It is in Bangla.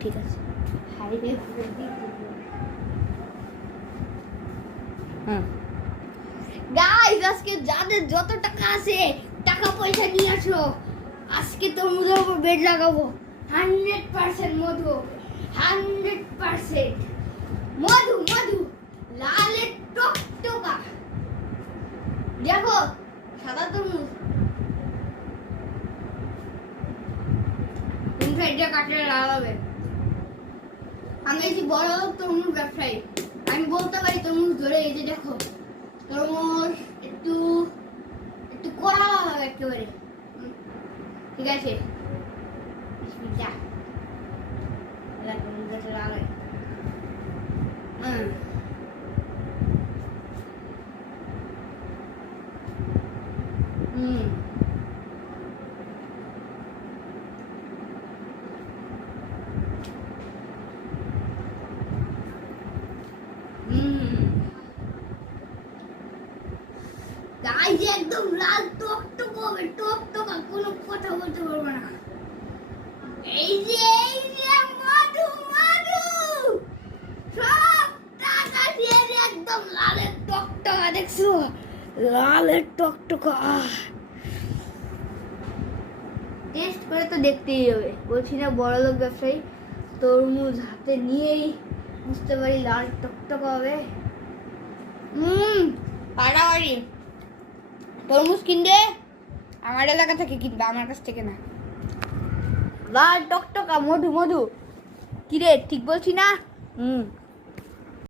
ঠিক আছে। হাইরে গাইস, আজকে যাদের যত টাকা আছে টাকা পয়সা নিয়ে আসো। আজকে তরমুজের উপর বেড লাগাবো। 100% মধু, 100% মধু মধু, লালের টকটকা। দেখো সাদা তরমুজ, তিন সাইডে কাটলে লাল হবে। আমি এই যে বড় তরমুজ ব্যবসায়ী, আমি বলতে পারি তরমুজ ধরে। এই যে দেখো তরমুজ একটু একটু কড়া হবে একেবারে, ঠিক আছে। বিসমিল্লাহ। লাল হয়। গাইস একদম লাল টকটক হবে, টকটকা, কোনো কথা বলতে পারবো না। এই যে মধু মধু, সব টাকা দিয়ে একদম লালের টকটকা, দেখছো লালের টকটকা। টেস্ট করে তো দেখতেই হবে, বলছি না বড় লোক ব্যবসায়ী। তরমুজ হাতে নিয়েই বুঝতে পারি লাল টকটকা হবে। পাড়াবাড়ি তরমুজ কিনবে আমার এলাকা থেকে কিনবে, আমার কাছ থেকে না। লাল টকটকা মধু মধু, কিরে ঠিক বলছি না?